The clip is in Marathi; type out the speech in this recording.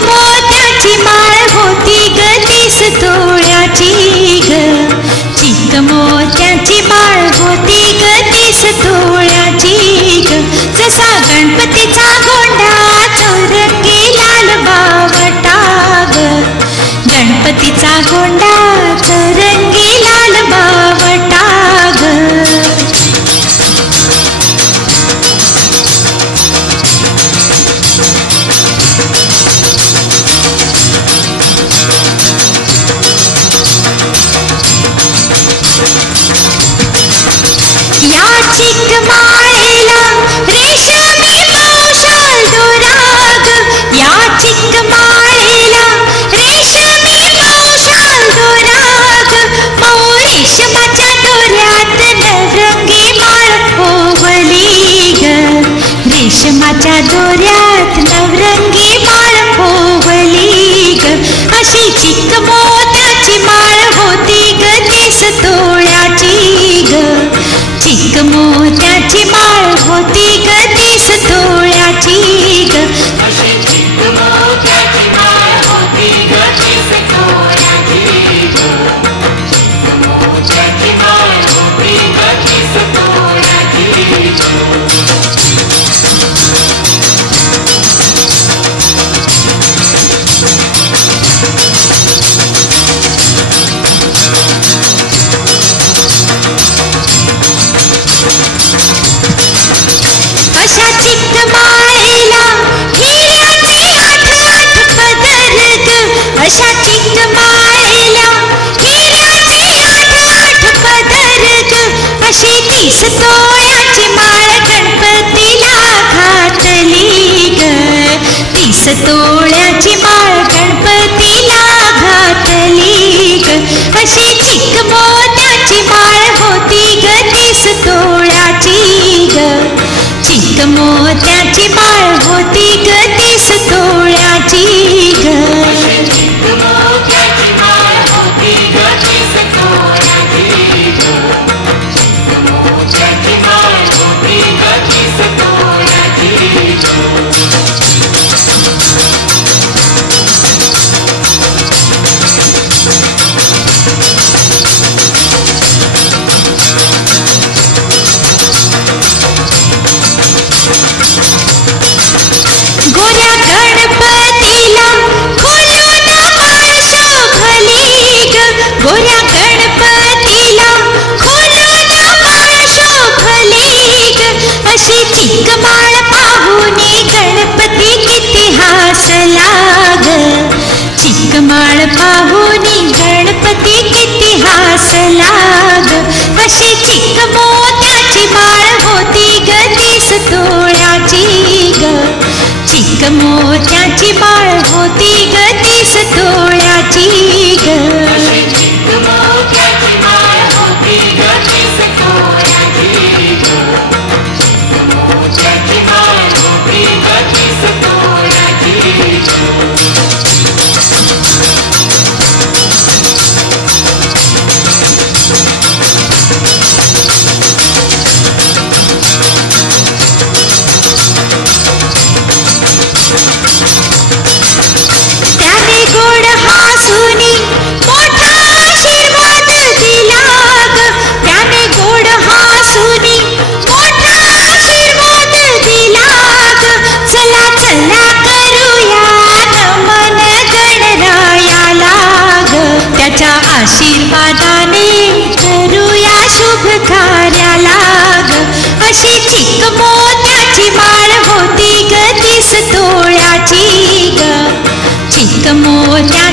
मोत्याची माळ होती ग 30 तोळ्याची ग, चिक मोत्याची माळ होती ग 30 तोळ्याची ग. जसा गणपतीचा गोंडा चौरंगी लाल बावटा ग, गणपतीचा गोंडा चौरंगी लाल बावटा ग. या चिक माळेला रेशमी पावसाळ दोरा ग, या चिक माळेला रेशमी पावसाळ दोरा ग. मऊ रेशमाच्या दोऱ्यात नवरंगी माळ ओवली ग, रेशमाच्या दोऱ्यात नवरंगी माळ ओवली ग. अशी चिक मोत्याची माळ होती ग 30 तोळ्याची ग, चिक मोत्याची माळ होती ग 30 तोळ्याची ग. अशी चिक मोत्याची माळ होती ग 30 तोळ्याची ग, चिक मोत्याची माळ होती ग 30 तोळ्याची ग. अशा चिक माळेला हिऱ्याची 8 पदर ग, अशा चिक माळेला हिऱ्याची 8 पदर ग. अशी 30 तोळ्याची माळ गणपतीला घातली ग, 30 तोळ्याची माळ गणपतीला घातली ग. अशी चिक मोत्याची माळ होती ग 30 तोळ्याची ग, चिक मोत्याची माळ होती ग 30 तोळ्याची ग. अशी चिक मोत्याची माळ होती ग 30 तोळ्याची ग, चिक मोत्याची माळ होती ग 30 तोळ्याची ग. गोऱ्या गणपतीला खोलून माळ शोभली ग, गोऱ्या गणपतीला खोलून माळ शोभली ग. अशी चिक माळ पाहुनी गणपती किती हसला ग, चिक माळ पाहुनी गणपती किती हसला ग. अशी चिक मोत्याची माळ होती ग 30 तोळ्याची ग, चिक मोत्याची माळ होती ग 30 तोळ्याची ग. अशी चिक मोत्याची माळ होती ग 30 तोळ्याची ग, चिक मोत्याची माळ होती ग 30 तोळ्याची ग. त्याने गोड हसूनी मोठा आशीर्वाद दिला ग, त्याने गोड हसूनी मोठा आशीर्वाद दिला ग. चला चला करूया नमन गणरायाला ग, त्याच्या आशीर्वादाने करूया शुभ कार्याला ग. अशी चिक मोत्याची माळ होती ग 30 तोळ्याची ग, चिक मोत्या